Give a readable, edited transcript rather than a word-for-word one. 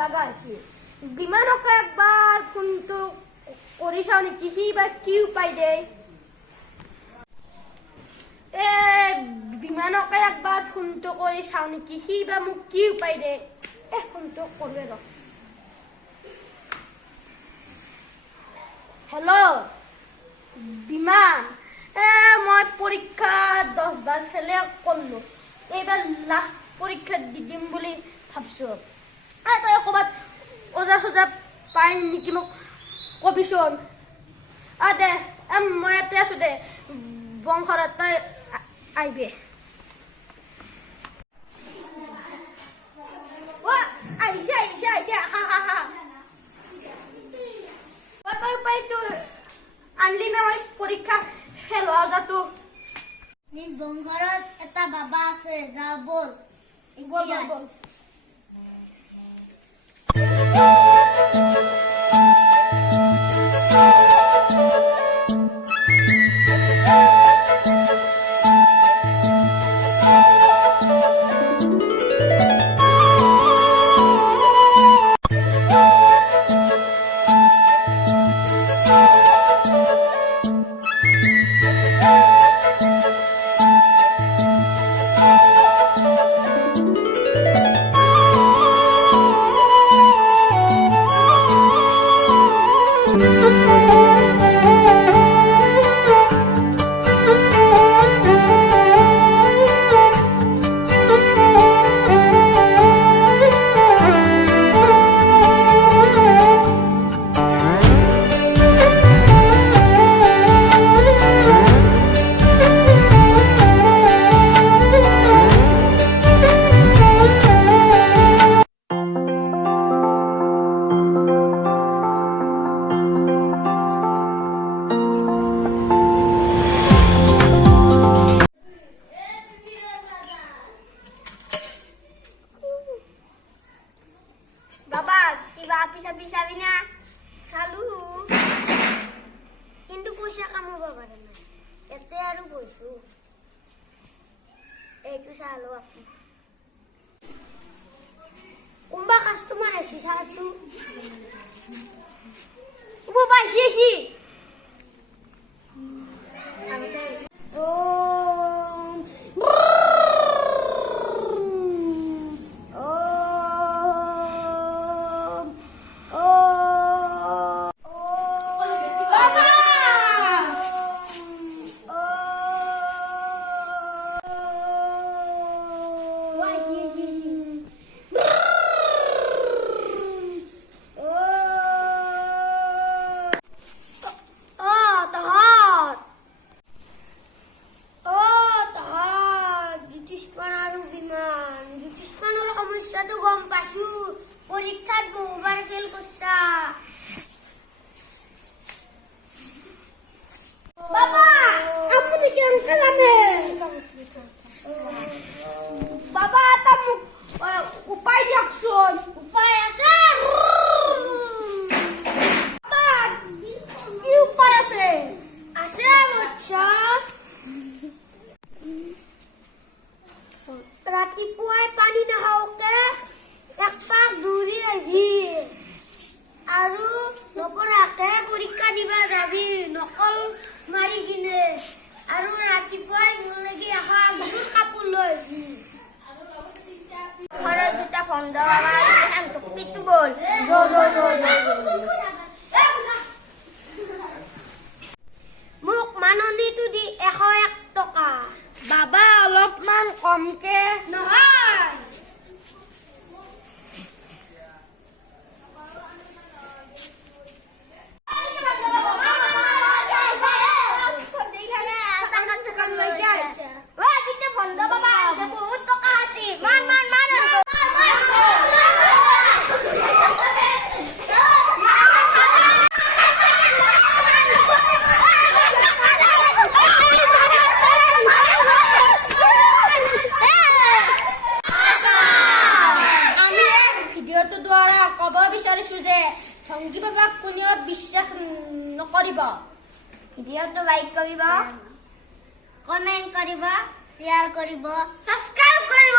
লাগা হৈছে বিমানকে একবাৰ ফোনটো কৰি চাওঁ নেকি সি বা কি উপায় দে বিমানকে একবাৰ ফোনটো কৰি চাওঁ নেকি সি বা মোক কি উপায় দে ফোনটো কৰোৱে ৰ হেল্ল' বিমান মই পৰীক্ষা 10 বাৰ ফেলে কৰিলোঁ এইবাৰ লাষ্ট পৰীক্ষা দি দিম বুলি ভাবছো তই ক'ৰবাত ওজা সোজা পাই নেকি মোক কবিচোন দে মই ইয়াতে আছো দে বংশৰত তই আহিবি আহিছে আনলি না মই পৰীক্ষা ফেল হোৱা যাতো নিজ বংশৰত এটা বাবা আছে যা বল বল বাবা কিবা পিছাবি না চালু কিন্তু পইচা কামাব পৰা নাই এতে আৰু গৈছো এইটো চালো আপনি কোনবা কাস্টমাৰ আছে চাচু ও পাইছি সমস্যাটো গম পাইছো পৰীক্ষাত বহুবাৰ ফেল কৰছা বাবা আপুনি কেনেকৈ জানে বাবা এটা মোক উপায় দিয়কচোন উপায় আছে কি উপায় আছে আছে বাচ্চা ৰাতিপুৱাই পানী নাখাওঁতে এক পাক দৌৰি আহিবি আৰু নপঢ়াকে পৰীক্ষা দিবা যাবি নকল মাৰি কিনে আৰু ৰাতিপুৱাই মোৰলৈকে এযোৰ কাপোৰ লৈ আহিবি ঘৰত দুটা বন্ধ বাবা পিতু গ'ল মোক মাননীটো দি 101 টকা বাবা অলপমান কমকে নহয় বহুত টকা আছে মান সংগী বাবাক কোনেও বিশ্বাস নকৰিব ভিডিঅ'টো লাইক কৰিব কমেন্ট কৰিব শ্বেয়াৰ কৰিব সাবস্ক্ৰাইব কৰিব